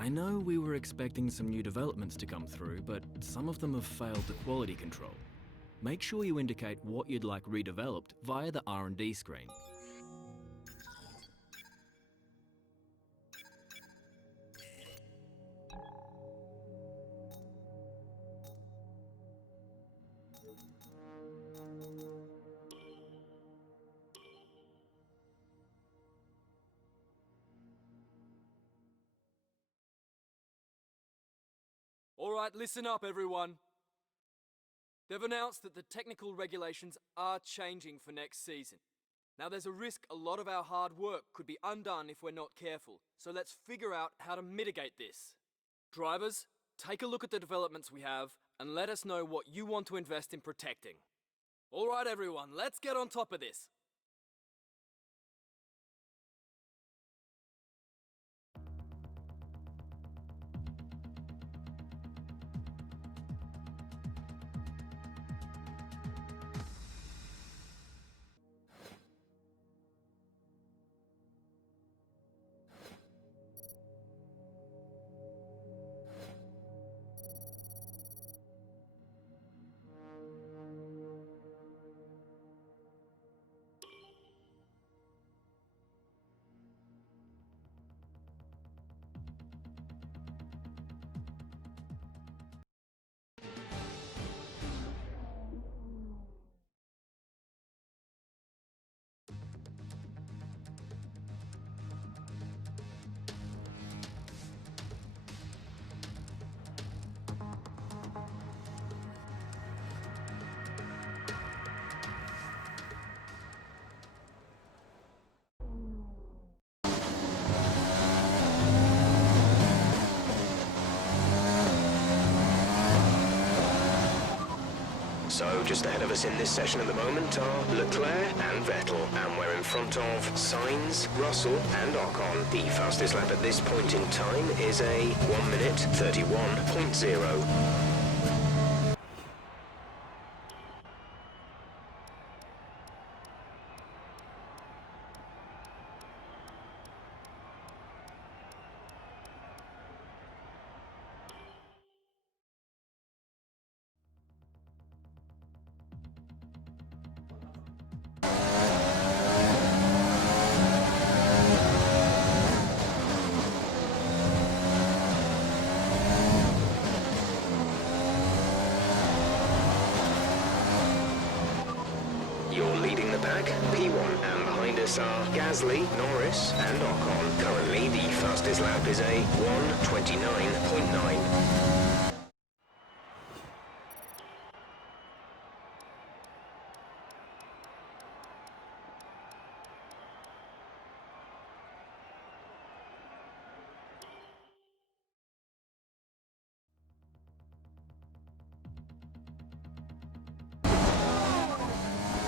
I know we were expecting some new developments to come through, but some of them have failed the quality control. Make sure you indicate what you'd like redeveloped via the R&D screen. Alright, listen up everyone. They've announced that the technical regulations are changing for next season. Now there's a risk a lot of our hard work could be undone if we're not careful, so let's figure out how to mitigate this. Drivers, take a look at the developments we have and let us know what you want to invest in protecting. Alright everyone, let's get on top of this. So just ahead of us in this session at the moment are Leclerc and Vettel, and we're in front of Sainz, Russell and Ocon. The fastest lap at this point in time is a 1 minute 31.0. You're leading the pack, P1, and behind us are Gasly, Norris, and Ocon. Currently, the fastest lap is a 1:29.9.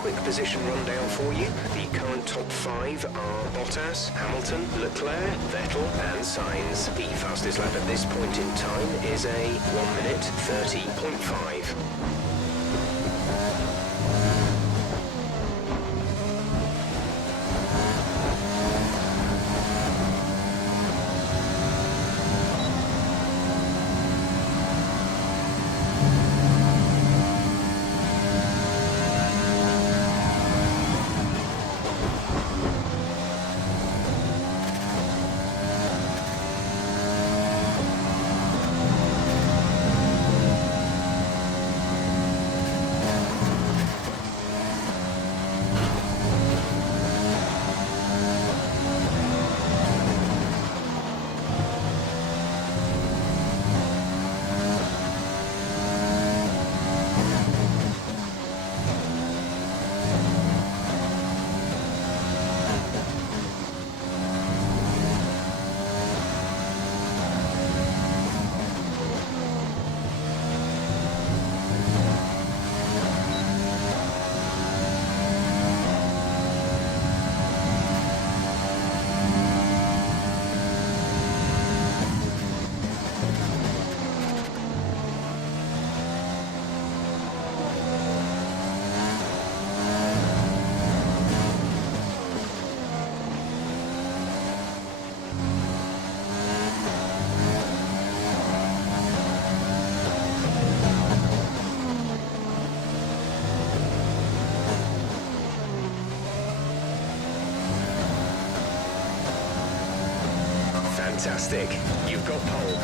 Quick position rundown for you. The current top 5 are Bottas, Hamilton, Leclerc, Vettel and Sainz. The fastest lap at this point in time is a 1 minute 30.5. Fantastic. You've got pole.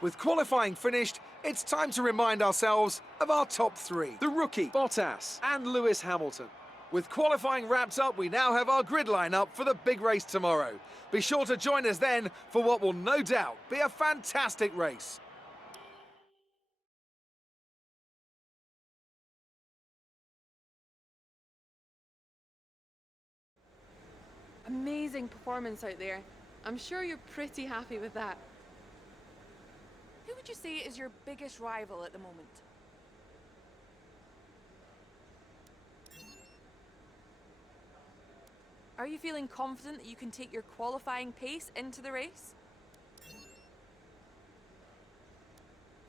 With qualifying finished, it's time to remind ourselves of our top three. The rookie, Bottas, and Lewis Hamilton. With qualifying wrapped up, we now have our grid lineup for the big race tomorrow. Be sure to join us then for what will no doubt be a fantastic race. Amazing performance out there. I'm sure you're pretty happy with that. Who would you say is your biggest rival at the moment? Are you feeling confident that you can take your qualifying pace into the race?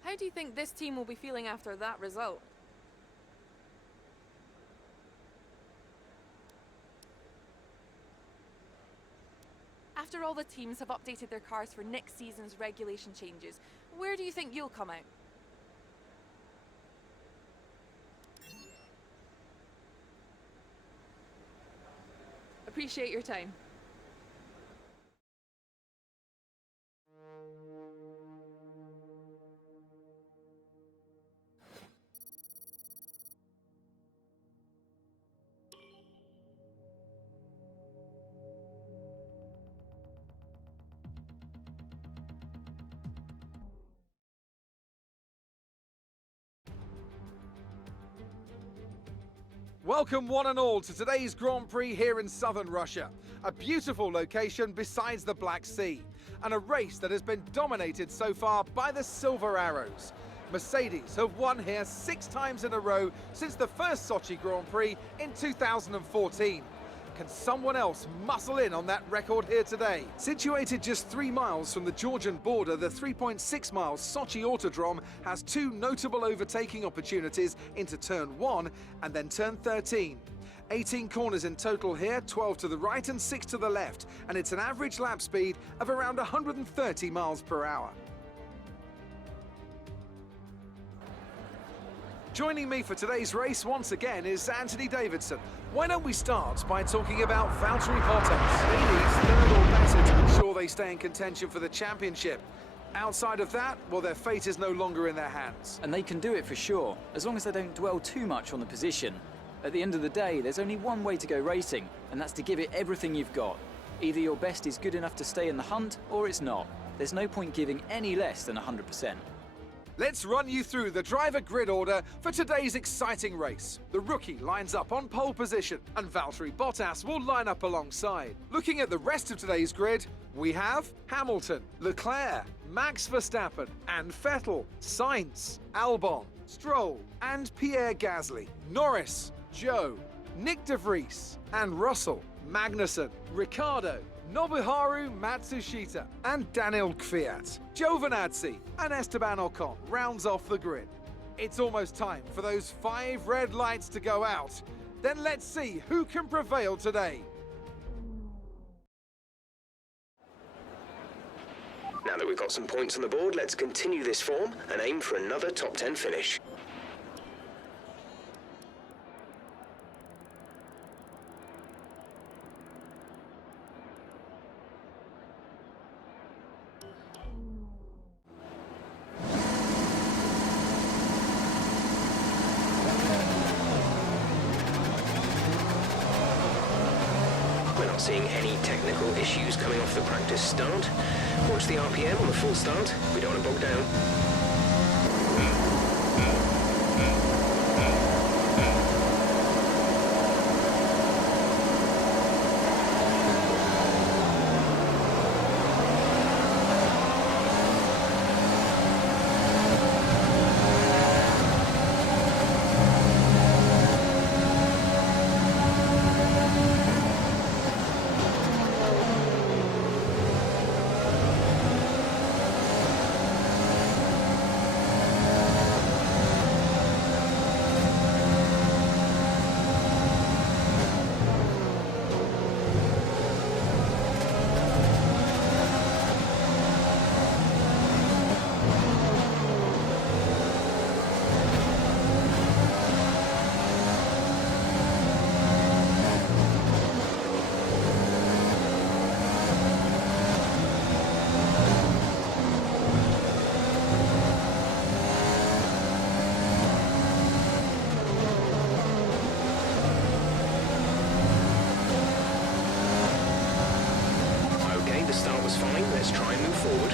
How do you think this team will be feeling after that result? After all the teams have updated their cars for next season's regulation changes, where do you think you'll come out? Appreciate your time. Welcome one and all to today's Grand Prix here in southern Russia. A beautiful location besides the Black Sea, and a race that has been dominated so far by the Silver Arrows. Mercedes have won here 6 times in a row since the first Sochi Grand Prix in 2014. Can someone else muscle in on that record here today? Situated just 3 miles from the Georgian border, the 3.6 miles Sochi Autodrom has 2 notable overtaking opportunities into turn 1 and then turn 13. 18 corners in total here, 12 to the right and 6 to the left, and it's an average lap speed of around 130 miles per hour. Joining me for today's race once again is Anthony Davidson. Why don't we start by talking about Valtteri Bottas? They need third or better to ensure they stay in contention for the championship. Outside of that, well, their fate is no longer in their hands. And they can do it for sure, as long as they don't dwell too much on the position. At the end of the day, there's only one way to go racing, and that's to give it everything you've got. Either your best is good enough to stay in the hunt, or it's not. There's no point giving any less than 100%. Let's run you through the driver grid order for today's exciting race. The rookie lines up on pole position, and Valtteri Bottas will line up alongside. Looking at the rest of today's grid, we have Hamilton, Leclerc, Max Verstappen, and Vettel, Sainz, Albon, Stroll, and Pierre Gasly, Norris, Joe, Nick de Vries, and Russell, Magnussen, Ricciardo, Nobuharu Matsushita, and Daniel Kvyat. Giovinazzi and Esteban Ocon rounds off the grid. It's almost time for those 5 red lights to go out. Then let's see who can prevail today. Now that we've got some points on the board, let's continue this form and aim for another top 10 finish. We're not seeing any technical issues coming off the practice start. Watch the RPM on the full start. We don't want to bog down. fine. Let's try and move forward.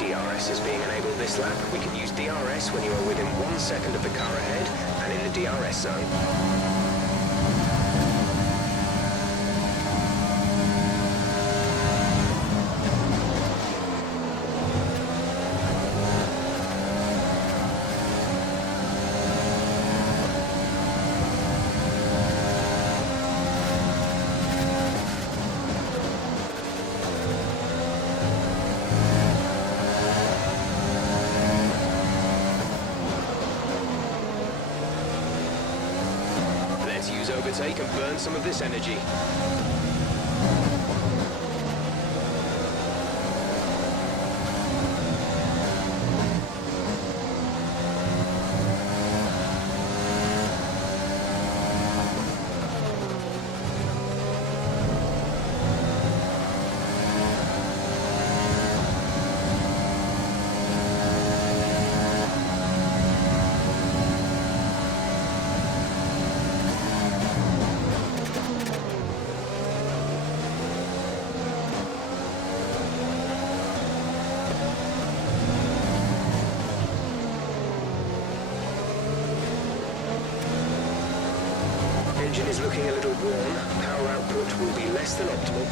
DRS is being enabled this lap. We can use DRS when you are within 1 second of the car ahead and in the DRS zone. Let's use overtake and burn some of this energy. Engine is looking a little worn. Power output will be less than optimal.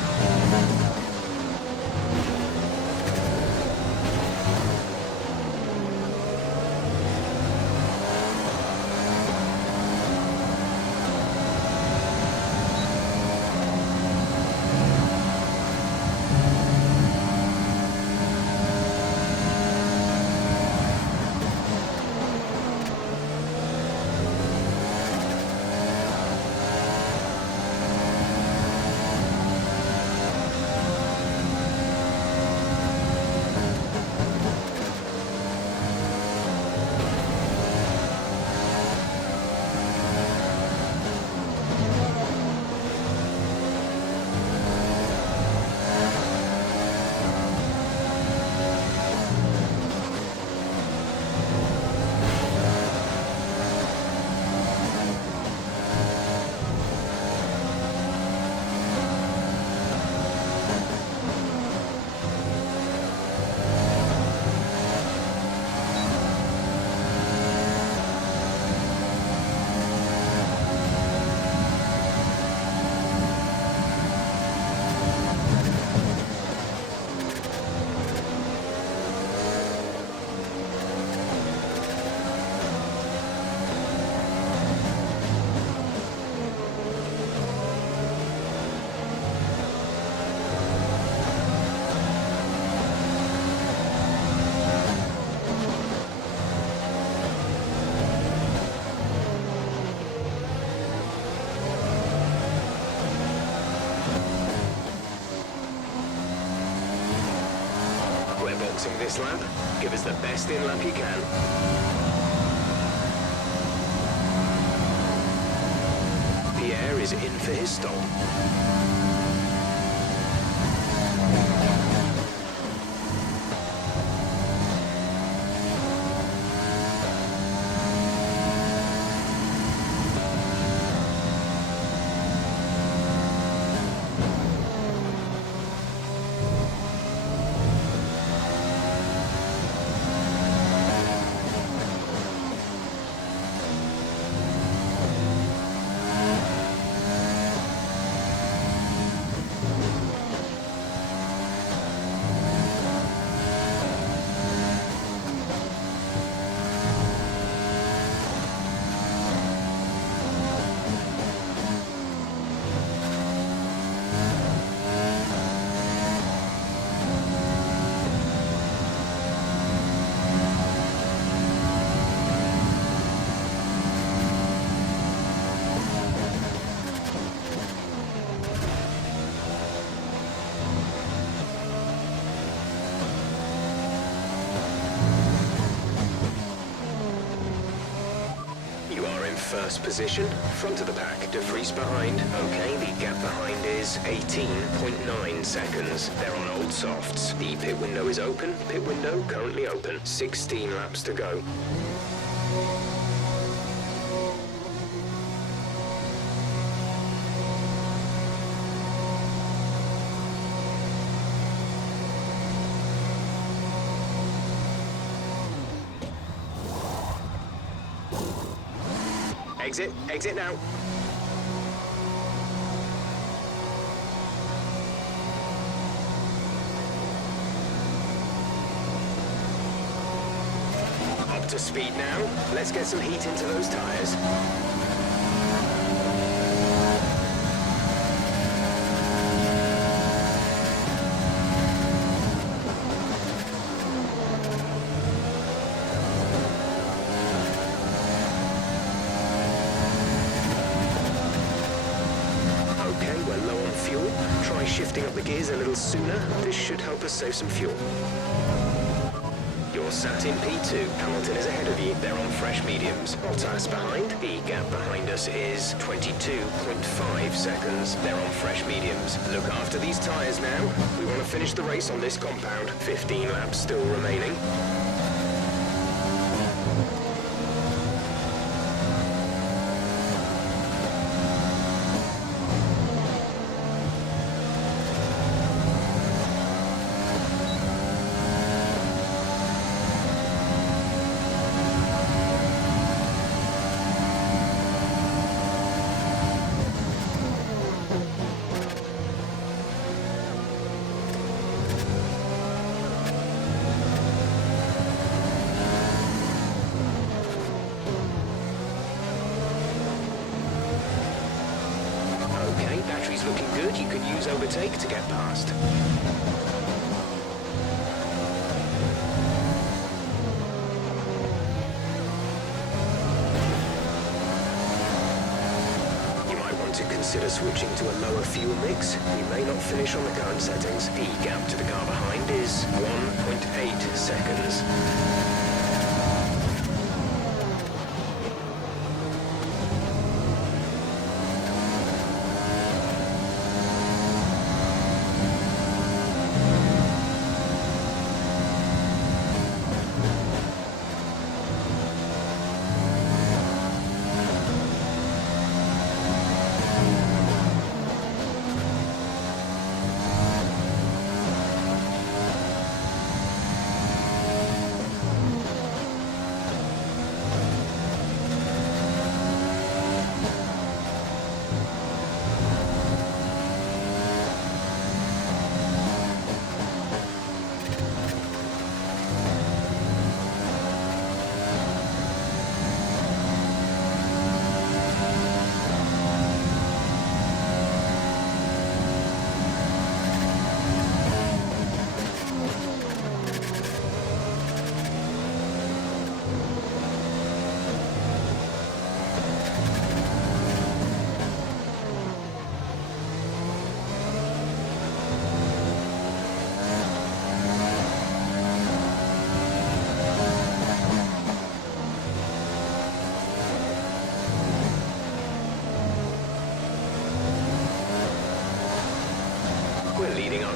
boxing this lap. Give us the best in lap you can. Pierre is in for his stop. First position, front of the pack, De Vries behind. Okay, the gap behind is 18.9 seconds. They're on old softs. The pit window is open. Pit window currently open. 16 laps to go. Exit now. Up to speed now. Let's get some heat into those tires. Shifting up the gears a little sooner. This should help us save some fuel. You're sat in P2. Hamilton is ahead of you. They're on fresh mediums. Bottas behind. The gap behind us is 22.5 seconds. They're on fresh mediums. Look after these tyres now. We want to finish the race on this compound. 15 laps still remaining. Looking good, you can use overtake to get past. You might want to consider switching to a lower fuel mix. We may not finish on the current settings. The gap to the car behind is 1.8 seconds.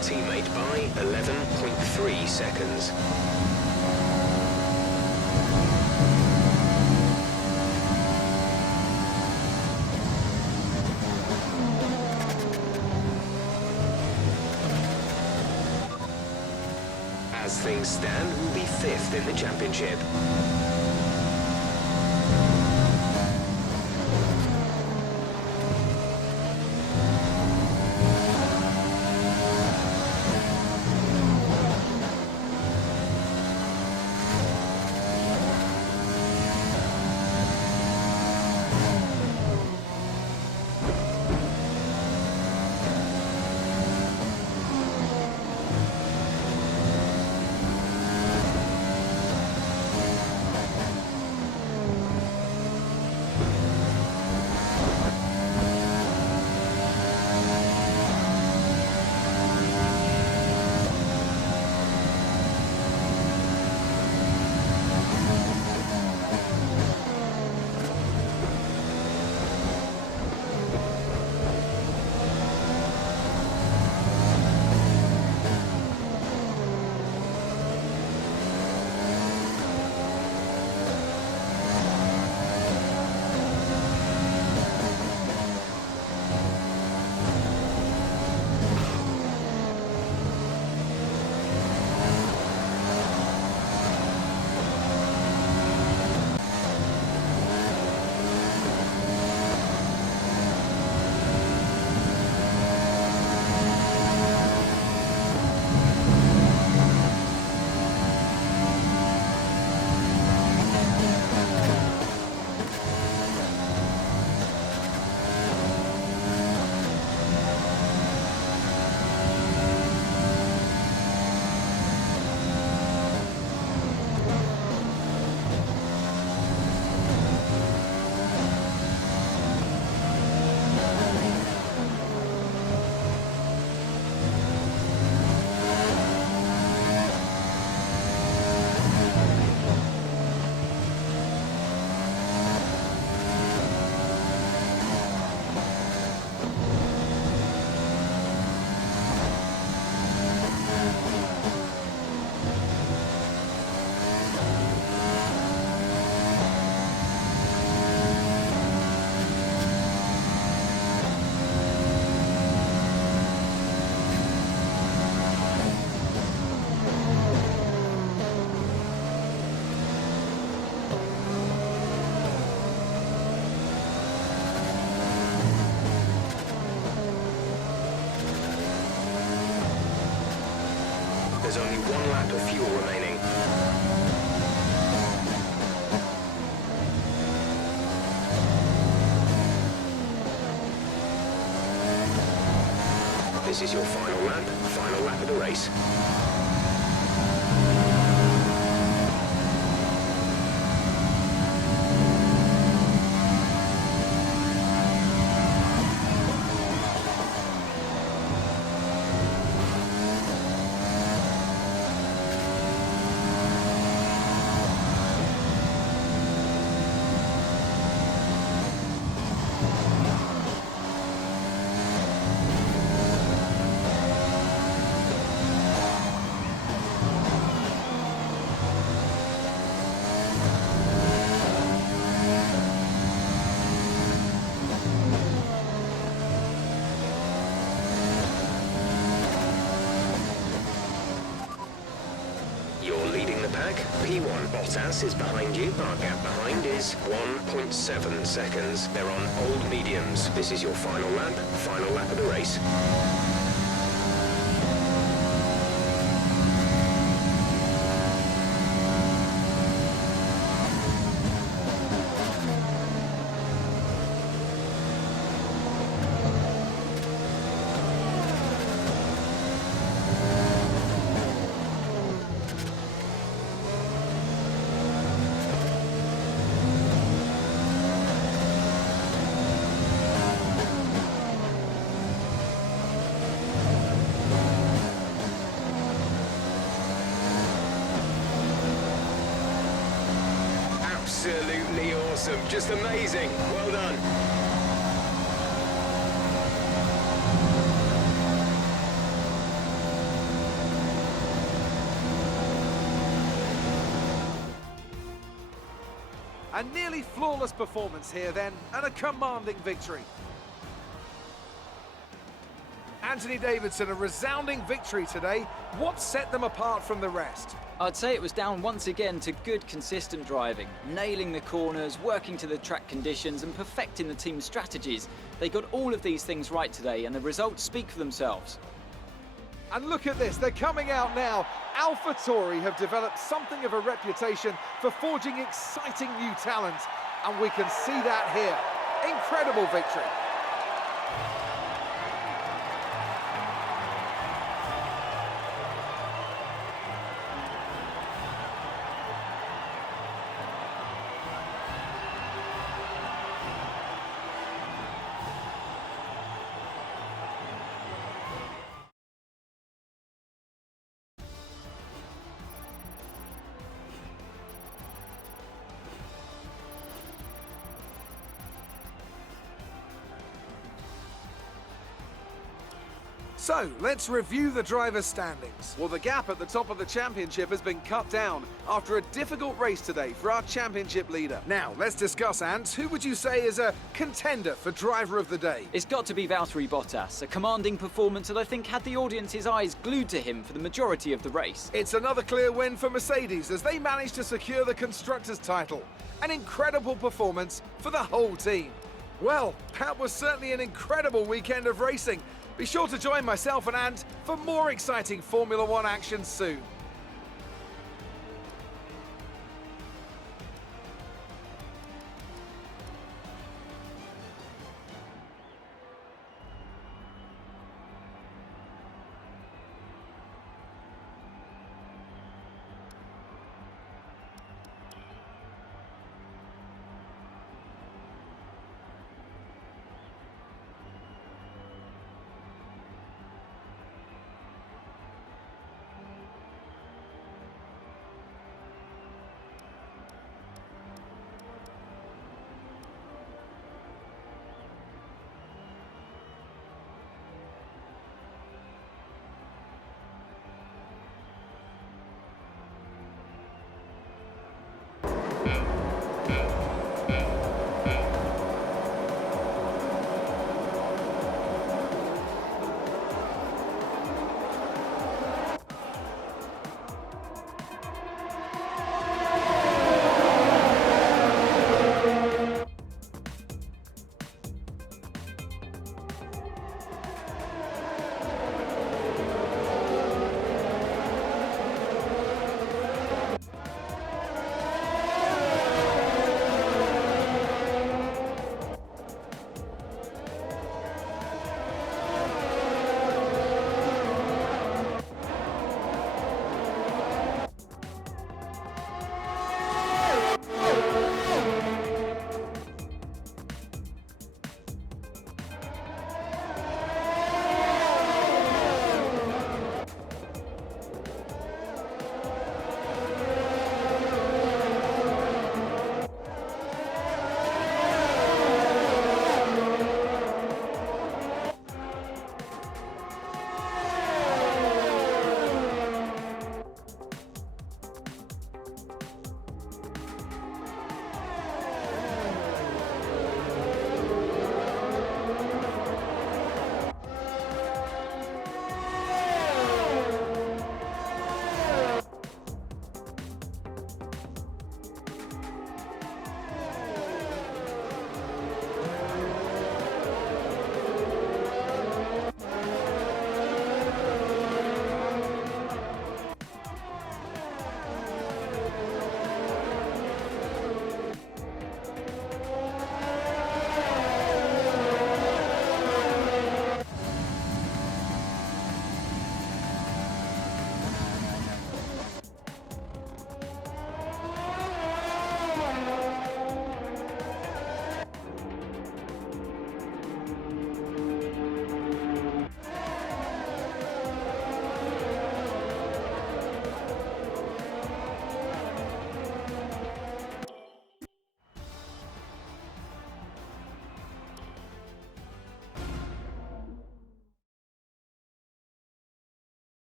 teammate by 11.3 seconds. As things stand, we'll be 5th in the championship. There's only 1 lap of fuel remaining. This is your final lap of the race. P1 Bottas is behind you. Our gap behind is 1.7 seconds. They're on old mediums. This is your final lap of the race. Absolutely awesome. Just amazing. Well done. A nearly flawless performance here then, and a commanding victory. Anthony Davidson, a resounding victory today. What set them apart from the rest? I'd say it was down once again to good, consistent driving, nailing the corners, working to the track conditions and perfecting the team's strategies. They got all of these things right today and the results speak for themselves. And look at this, they're coming out now. AlphaTauri have developed something of a reputation for forging exciting new talent, and we can see that here. Incredible victory. So, let's review the drivers' standings. Well, the gap at the top of the championship has been cut down after a difficult race today for our championship leader. Now, let's discuss, Ant. Who would you say is a contender for driver of the day? It's got to be Valtteri Bottas, a commanding performance that I think had the audience's eyes glued to him for the majority of the race. It's another clear win for Mercedes as they managed to secure the Constructors' title. An incredible performance for the whole team. Well, that was certainly an incredible weekend of racing. Be sure to join myself and Ant for more exciting Formula One action soon.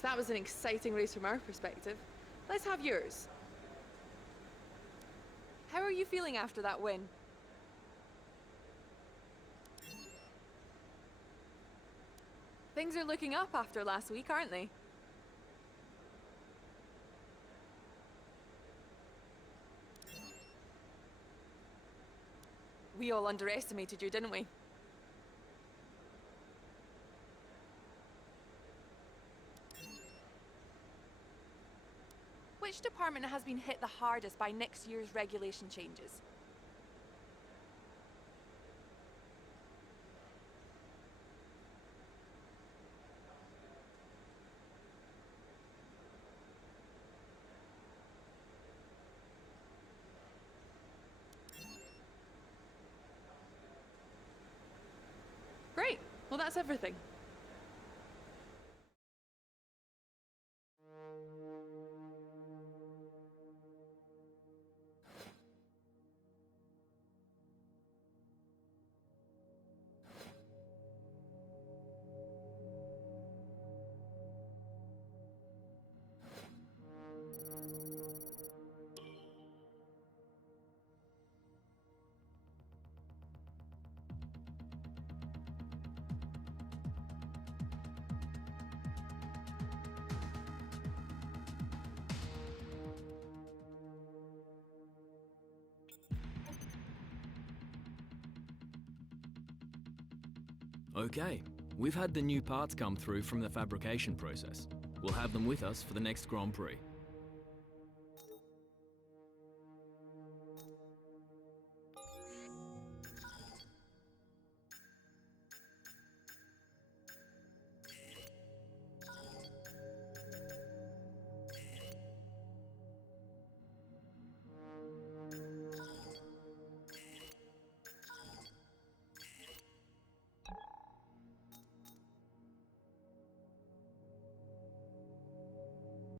So that was an exciting race from our perspective. Let's have yours. How are you feeling after that win? Things are looking up after last week, aren't they? We all underestimated you, didn't we? Which department has been hit the hardest by next year's regulation changes? Great. Well, that's everything. Okay, we've had the new parts come through from the fabrication process. We'll have them with us for the next Grand Prix.